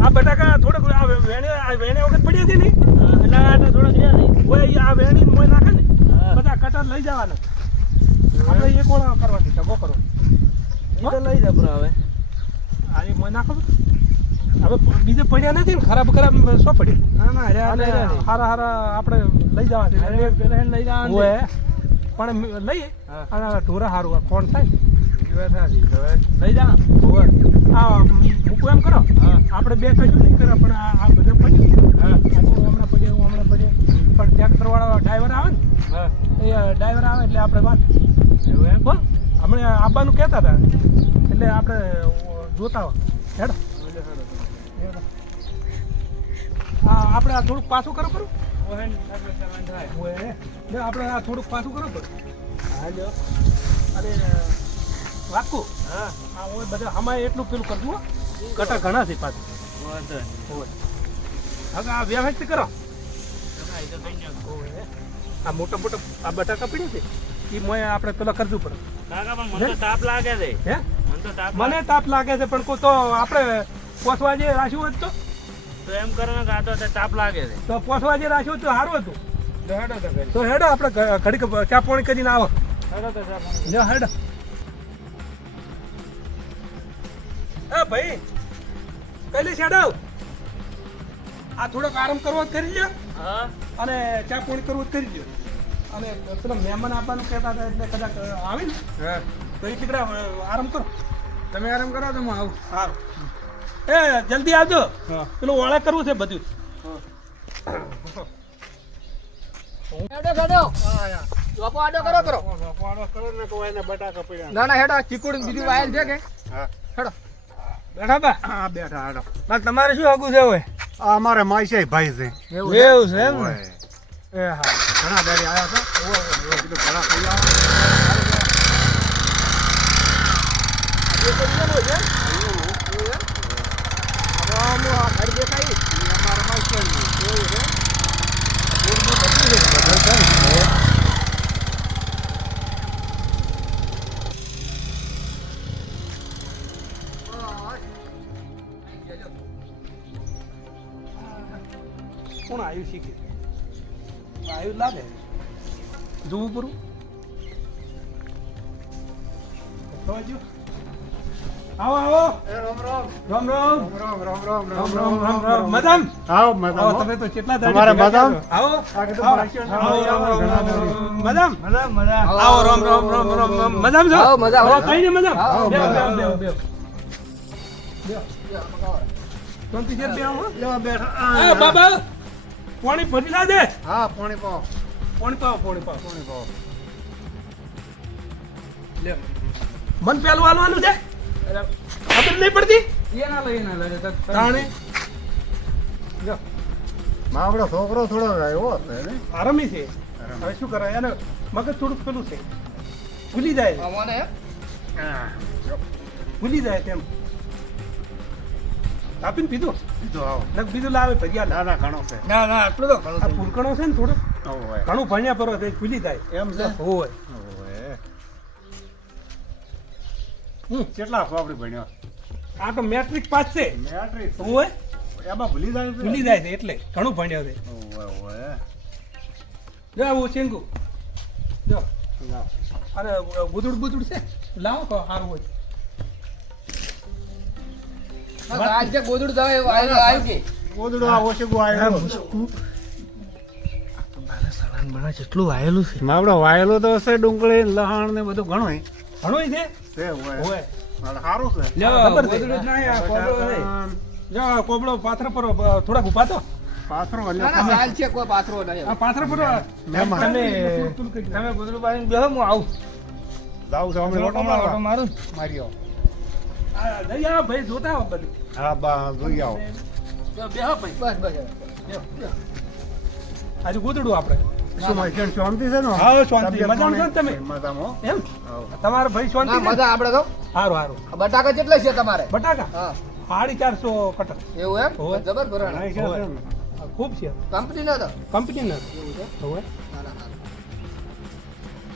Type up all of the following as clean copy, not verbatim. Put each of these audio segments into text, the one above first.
આ બટાકા થોડોક વેણે વખત પડી હતી ને એટલે આ તો થોડોક રહ્યા ને ઓય આ વેણી મોય નાખે ને બધા કટર લઈ જવાના આપણે એક ઓળા કરવાની ટગો કરો એ તો લઈ જા હવે આ એ મોય નાખો હવે બીજે પડ્યા નથી ને ખરાબ શું પડ્યા ના ના અને હારા હારા આપણે લઈ જવા છે પેલા લઈ જવાનું ઓય પણ લઈએ અને ઢોરા હારું કોણ થાય લઈ જા આ મૂકું એમ કરો આપણે બે કશું નહીં કરે પણ આ બધું પડ્યું હમણાં પડ્યા પણ ટ્રેક્ટર વાળા ડ્રાઈવર આવે ને એ ડ્રાઈવર આવે એટલે આપણે વાત એવું એમ હમણાં આવવાનું કહેતા હતા એટલે આપણે જોતા હોય હેડો હા આપણે આ થોડુંક પાછું કરો ખરું આપણે આ થોડુંક પાછું કરો પડે હા લ્યો અરે વાકું હા ઓય બધા આમાં એટલું પેલું કરજો કટા ઘણા છે પાછું હવે આ વ્યવસ્થિત કરો આ મોટા મોટા આ બટાકા પડ્યા છે એ મોય આપણે પેલા કરવું પડે મને તાપ લાગે છે હે મને તાપ લાગે છે પણ તો આપણે પોસવા જે રાખ્યું હોત તો એમ કરો ને આ તો તાપ લાગે છે તો પોસવા જે રાખ્યું તો સારું હતું તો હેડો આપણે ઘડીક ચા પાણી કરીને આવો હેડો એ ભાઈ પહેલી શેડો આ થોડોક આરામ કરવો કરી લ્યો અને ચા પાણી કરવું કરી લ્યો અને પેલા મહેમાન આવવાનું કહેતા હતા એટલે કદાચ આવે ને તો એ ટીકડા આરામ કરો તમે આરામ કરો તો હું આવું સારું એ જલ્દી આવજો પેલું ઓળા કરવું છે બધું ના ના હેડો ચીકુડી બીજું વાયલ છે કે હેડો બેઠા બા હા બેઠા હેડો તમારે શું આગું છે હવે અમારે માઈસે ભાઈ છે એવું છે એમ ને એ હા ઘણા દાડી આવ્યા હતા ઘણા પૈયા કોણ આવ્યું શીખે આવ્યું લાગે જોવું પૂરું આવો આવો રામ રામ રામ રામ રામ રામ રામ રામ રામ રામ રામ મદમ આવો આવો મદમ તમે તો કેટલા તમારે મદમ આવો આગળ આવો ભાષણ આવો મદમ મજા આવો રામ રામ રામ રામ મદમ છો આવો, મજા, આવો કઈ ને મદમ આવો, બેહો, મજા. બેહો, બેહો, બેહો. શાંતિ છે બેહો, હો. લેવા બેઠા એ બાબા પાણી ભરી લા દે હા પાણી પાવ પાણી પાવ પાણી પાવ લે મન પેલું હાલવાનું છે ખબર નહીં પડતી એના લઈ તાણે જો માવડો છોકરો થોડો આવ્યો છે ને આરામી છે હવે શું કરે એને મગજ થોડુંક પેલું છે ભૂલી જાય ભૂલી જાય તેમ આપીને પીધું બીજો આવો ને બીજું લાવે ભજીયા ના ના ઘણો છે ના ના આટલું તો આ ફૂલકણો છે ને થોડું ઓય ઘણું ભણ્યા પરો તે ભૂલી જાય એમ છે હોય ઓય હમ. કેટલા આપડી ભણ્યો આ તો મેટ્રિક પાસ છે મેટ્રિક હોય એમાં ભૂલી જાય છે ભૂલી જાય છે એટલે ઘણું ભણ્યો છે ઓય ઓય જો આવું ચેંગુ જો અને ગુદુડ બુદુડ છે લાવો તો સારું હોય ઓદડો આ ઓછું આયેલો જેટલું આવેલું છે માવડો વાયેલો તો હશે ડુંગળી લહાણ ને બધું ઘણું ઘણું છે છે ઓય હોય સારું છે ખબર છે. ગોદડું જ નહીં, આ કોબળો નહીં. જો આ કોબળો પાથરા પર થોડાક ઉભા તો પાથરો આ પાથરા પર મહેમાન. તમે ગુદરું પાડીને બેહો હું આવું જાવ છે અમે લોટો ઓટો મારું માર્યો લઈ આવો ભાઈ જોતા આવો બધું હા બા જોઈ આવો જો બેહો ભાઈ બેહો. આજે ગોદડું આપણે શું મારી શાંતિ છે ને હા, શાંતિ. મજામાં છો ને તમે? મજામાં હો. એમ હાવ. તમારે ભાઈ શાંતિ છે? મજા આપડે તો હારું હારું બટાકા કેટલા છે તમારે બટાકા હા 450 કટર એવું એમ હોય. જબર ઘણા ભરાણા છે હોય. ને. ખૂબ છે કંપની નો તો કંપની ના એવું છે હોય. ના, ના, ના.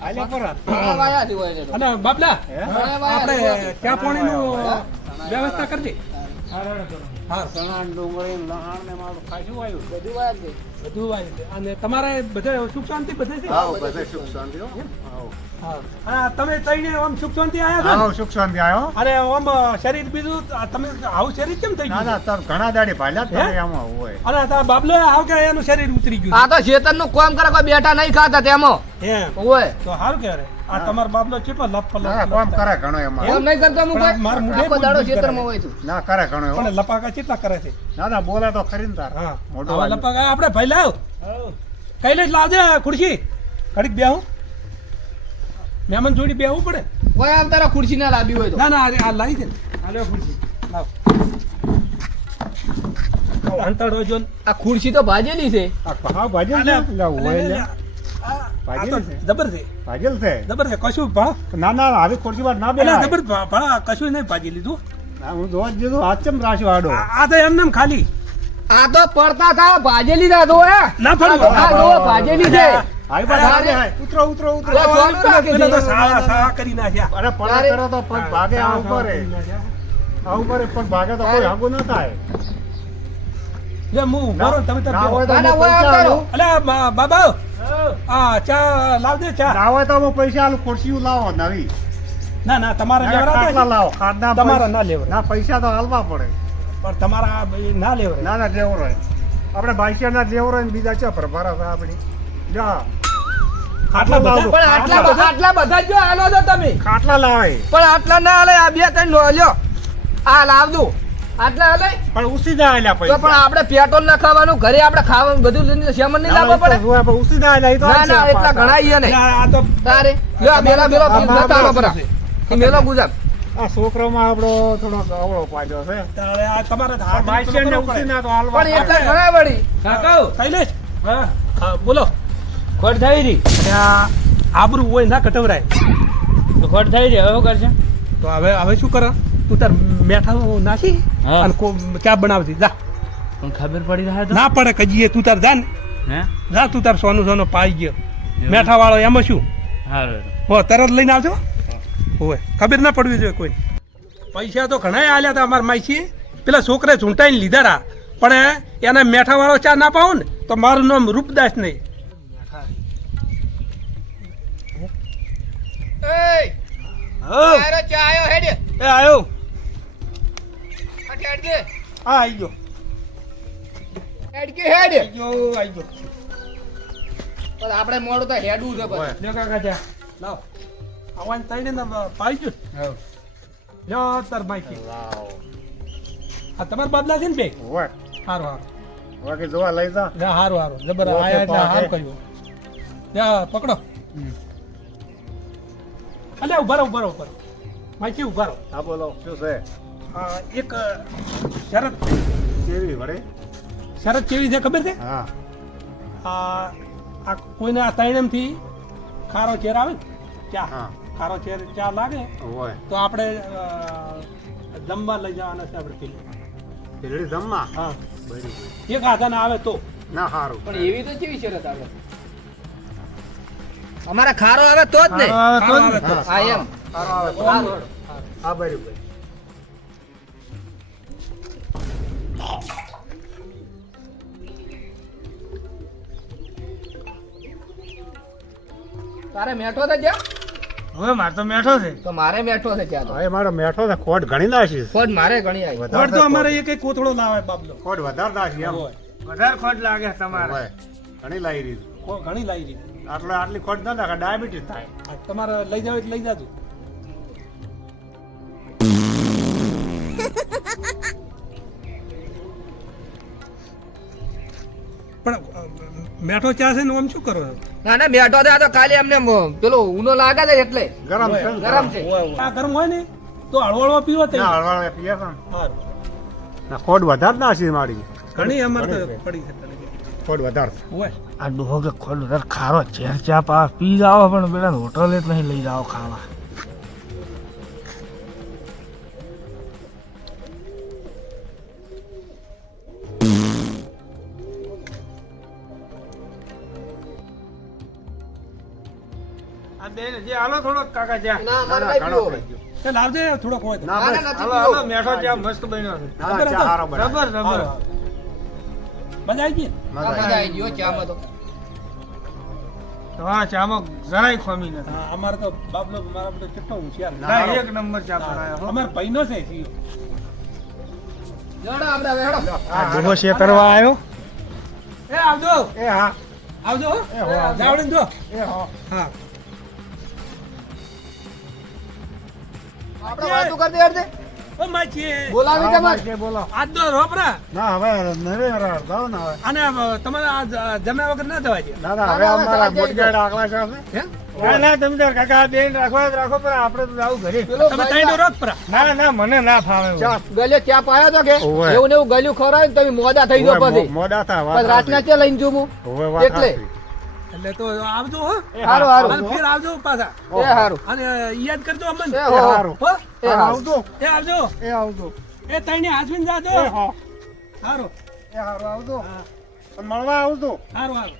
આલ્યા પર હાથ. ઘણા વાયા થી હોય છે તો. અને બાબલા હે? ઘણા વાયા આપણે થી હોય. ચા પાણીનું વ્યવસ્થા કરજે હા ચણા ને ડુંગળી ને લહાણ ને મારું ખાસું આવ્યું બધું વાત છે. બધું વાય છે અને તમારે બધે સુખ શાંતિ બધે છે આવો બધે સુખ શાંતિ હો આવો હા અને તમે તઈને આમ સુખ શાંતિ આયા છો આવો ને? સુખ શાંતિ આવ્યો અને આમ શરીર બીજું તમે આવું શરીર કેમ થઈ ના ગયું ના તમે ઘણા દાડી ભાલ્યા જ હે? તમે આમાં હોય અને આ બાબલો આવ કે એનું શરીર ઉતરી ગયું આ તો શેતનનું કામ કરે કોઈ બેઠા નહીં ખાતા તેમાં એમ ઓય તો સારું કહેવાય આ તમારો બાબલો કેટલો લપ ના ના કોમ કરે ઘણો એમાં કામ નહીં કરતો હું પણ મારું કોઈ મોઢે આખો દાડો બૂટ ખેતરમાં કરાવે. હોય તું ના કરે ઘણો એવો પણ લપાકા કેટલા કરે છે ના ના બોલે તો ખરી ને તાર હા મોઢું આવા વાગ્યું. લપાકા આપણે ભાઈ લાવ કઈ જ લાવજે ખુરશી ઘડીક બેહું મહેમાન જોડી બેહવું પડે કોઈ આમ તારા ખુરશી ના લાવી હોય તો ના ના આ લાવી દે હાલો ખુરશી લાવ અંતડો જો આ ખુરશી તો ભાજેલી છે આ ભાવ ભાજેલ છે પેલા હોય લે ભાજેલ છે. જબર છે ભાજેલ છે જબર છે કશું ભા ના ના આવી ખુરશી પર ના એટલે બેહાય. જબર ભા કશું નહીં ભાજી લીધું ના, હું જોવા જ દીધું હાથ ચમ રાખ્યો આડો આ તો એમને એમ ખાલી આ તો પડતા થા ભાજેલી ના દો હે ના પડવું. આ જો ભાજેલી છે હાઈ બા અરે, ના બેહાય. ઉતરો ઉતરો ઉતરો અરે, સ્વામી રાખી પેલો તો દે. સા કરી નાખ્યા અરે પડે અરે. કરો તો પગ ભાગે આ ઉપર હે. આ ઉપર હે, પગ ભાગે તો કોઈ હાગું ન થાય જે હું ઉભો રહું, તમે તો ના બેહો. હોય તો ના, ના, હું હોય પૈસા આવતા આલું. અલ્યા બાબા આ ચા લાવ દે ચા ના હોય તો હું પૈસા આલું ખુરશીઓ લાવો નવી ના ના તમારે ના, લેવરા ખાટલા હતા? લાવો ખાટલા તમારા ના લેવરા ના પૈસા તો હાલવા પડે પણ તમારા ના લેવરા ના ના જેવો રહે આપણે બાઈસિયા ના જેવો રહે ને બીજા ચા ભરભરા છે આપણી જા આટલા બધા પણ આટલા બધા જ જો આલો તો તમે ખાટલા લાવે પણ આટલા ના હાલે આ બે ત્રણ નો લ્યો આ લાવ દો આટલા હાલે પણ ઉસી ના આલ્યા તો પણ પૈસા આપણે પેટ્રોલ ના ખાવાનું ઘરે આપણે ખાવાનું બધું લઈને સેમન નહીં લાવવા પડે ઉસી ના આલ્યા ઈ તો ના હાલશે ના એટલા પાછા. ઘણા ઈ ને આ તો તારે લ્યો આ મેલા મેલો આ નતા આલો પરા છે. ઈ મેલો ગુજાબ આ છોકરામાં આપણો થોડો અવળો પાડ્યો છે તારે આ તમારે આ હાથ બાઈસિયા ને ઉસી ના તો હાલવા પણ એટલા પડે. ઘણા વળી કાકા કૈલેશ હા બોલો ખોટ થઈ રહી આ આબરૂ હોય ના કટવરાય તો ખોટ થઈ રહી હવે શું કરશે તો હવે શું કરે તું તાર મેઠા નાખી હા. અને ચા બનાવતી જા પણ ખબર પડી રહે તો ના પડે કજીએ તું તાર જા ને હે જા તું તાર સોનું પાઈ ગયો એવું? મેઠા વાળો એમાં શું સારું હો તરત લઈને આવજો હોય ખબર ના પડવી જોઈએ કોઈ પૈસા તો ઘણા આલ્યા હતા અમારા માઈસી પેલા છોકરે ચૂંટાઈને લીધા રા પણ એને મેઠા વાળો ચા ના પાવું ને તો મારું નામ રૂપદાસ નહીં એય આરો ચા આયો હેડ એ આવ્યો આ હેડ કે હા આવી ગયો હેડ કે હેડ આવી ગયો પણ આપણે મોડું તો હેડવું છે પછી લ્યો કાકા ચા લાવ આવવાનું થઈને ને પાઈ ગયો લ્યો તાર માઈસી વાવ. આ તમારા બાબલા છે ને બે હોય. સારું સારું બાકી જોવા લઈ જા ના હારું હારું જબર ઓકે, આયા એટલે પાકે. હારું કર્યું જા પકડો અલ્યા ઉભા રહો ઉભા રહો ઉભા રહો માઈકી ઉભા રહો હા બોલો શું છે એક શરત કેવી વડે શરત કેવી છે ખબર છે હા આ કોઈને આ તૈણમથી ખારો ચેર આવે ને ચા હા ખારો ચેર ચા લાગે હોય તો આપણે જમવા લઈ જવાના છે આપણે પેલું પીરડી જમવા હા બરી એક હાથાને આવે તો ના સારું પણ એવી તો કેવી શરત આવે અમારા ખારો આવે તો જ ને ખારો આવે તો. હા એમ સારું આવે તો. સારું. હા બરાબર તારે મેઠો છે ચા હવે મારે તો મેઠો છે તો મારે મેઠો છે ચા તો હવે મારો મેઠો છે ખોટ ઘણી નાખીશ ખોટ મારે ઘણી આવી ખોટ તો અમારે એક એક કોથળો લાવે બાબલો ખોટ વધારે નાખી એમ હોય. વધારે ખોટ લાગે તમારે હોય. ઘણી લાવી રહી ઘણી લાવી દીધી આટલી ખોટ ના નાખે ડાયાબિટીસ થાય આ તમારે લઈ જાવ એટલે લઈ જાજો પણ મેઠો ચા છે ને આમ શું કરો છો? ના ના મેઠો છે આ તો ખાલી એમને પેલો ઊનો લાગે છે એટલે ગરમ છે ને ગરમ છે આ ગરમ હોય ને તો હળવળવા પીવો તે ના હળવા પીએ છે ને. હારું. ના ખોટ વધારે નાખી મારી ઘણી અમારે તો પડી છે તને. ખોટ વધારે છે. હોય આ ડોહો કે ખોટ વધારે ખારો ચેર ચા પા પી જાઓ પણ પેલા હોટલે જ નહીં લઈ જાઓ ખાવા આ બેન જે હાલો થોડો કાકા ચા ના મારે ના, નહીં ઘણો પીવો થઈ ગયો. તે લાવજે થોડોક હોય તો. ના ના, બસ. ના, નથી હાલો હાલો મેઠો ચા મસ્ત બન્યો છે ના, રબર ચા હતો? હારો બનાવ્યો. રબર રબર હાલો, હાલો. મજા આવી ગઈ ને? મજા મજા આવી ગયો ચામાં તો. હા ચામાં જરાય ખોમી નથી હા, અમારે તો બાપલો મારા બધો કેટલો હોશિયાર છે. ના, એક નંબર ચા બનાવ્યો હો. અમારે ભાઈનો છે ઈ. હેડો આપણે હવે હેડો. હા, ડોહો શેતરવા આવ્યો એ આવજો એ હા આવજો હો. એ હો, આવજો. જાવડીને જો. એ હો હા આપણે વાતો કરતી હરતે. ઓ માછી બોલાવી તમારે. છે બોલો આજ તો રોપરા ના હવે નવે જાવ ને હવે અને તમારે આ જમ્યા વગર ના જવા દે. દાદા હવે દાદા, અમારા હવે મોટગાડ આકલા છે હે? ના ના તમે તાર કાકા બેન રાખો તો રાખો પણ આપણે તો જાવું ઘરે પેલો તમે ભાઈ તાઈ રોક પરા. ના ના મને ના ફાવે એવું. ચા ગલે ચા પાયો તો કે ઓવે. એવું ને એવું ગલ્યું ખવડાવ્યું ને તમે મોડા થઈ જાવ ઓવે, પછી મોડા થા પછી રાતના ચે લઈને જઉં હું હવે વાત એટલે. સાચી. એટલે તો આવજો હો. એ હારું, હારું. અને ફેર આવજો પાછા. એ હારું અને યાદ કરજો અમને. એ એ હો હારું. હો? એ હારું આવજો એ આવજો. એ આવજો એ તઈને હાજવીને જાજો. એ હો સારું એ હારું આવજો મળવા આવજો સારું સારું.